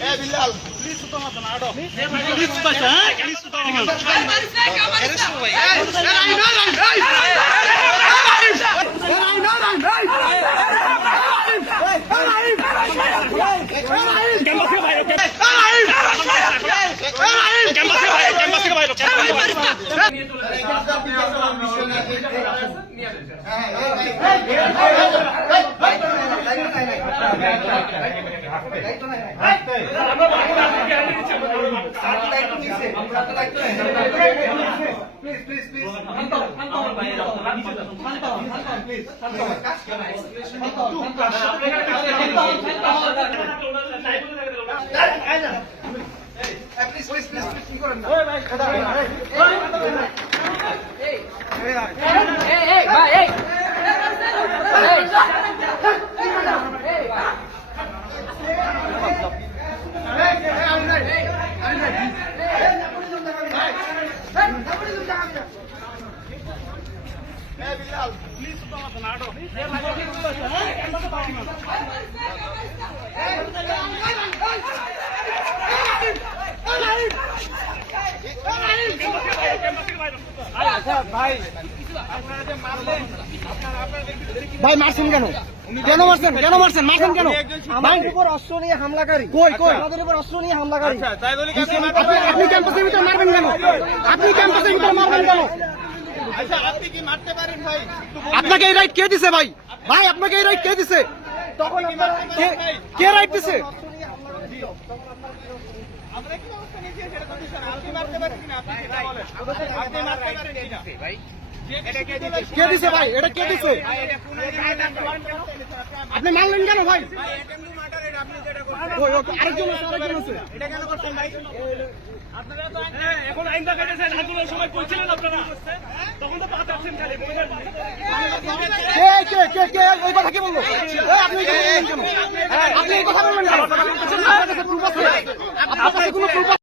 Eh Bilal, please suto mat na ado. Please suto ha? Please suto mat. ভাই মারছেন কেন? কেন মারছেন? কেন মারছেন? মারছেন কেন? আমাদের উপর অস্ত্র নিয়ে হামলাকারী। কই কই? আমাদের উপর অস্ত্র নিয়ে হামলাকারী। আপনি ক্যাম্পাসের ভিতরে মারবেন কেন? আপনি ক্যাম্পাসের ভিতরে মারবেন কেন? আচ্ছা আপনি কি মারতে পারেন ভাই? আপনাকে এই রাইট কে দিছে ভাই? ভাই আপনাকে এই রাইট কে দিছে? তখন কে রাইট দিছে? আমরা কি অবস্থা নিয়েছি সেটা তো বিষয় না। আপনি মারতে পারেন কিনা আপনি সেটা বলেন। আপনি মারতে পারেন কিনা ভাই? কে দিছে ভাই? এটা কে দিছে? আপনি মারলেন কেন ভাই? আরেকজন আছে, আরেকজন আছে। এটা কেন করছেন ভাই? আপনারা তো এখন আইন দেখাইতেছেন আন্দোলনের সময় কইছিলেন আপনারা তখন তো পাঁচ আছেন খালি কে কে কে কে এই কথা কি বললো? আপনি এই কথা বললেন কেন? আপনি এই কথা বললেন কেন? আপনার কাছে proof আছে? আপনার কাছে কোনো proof আছে?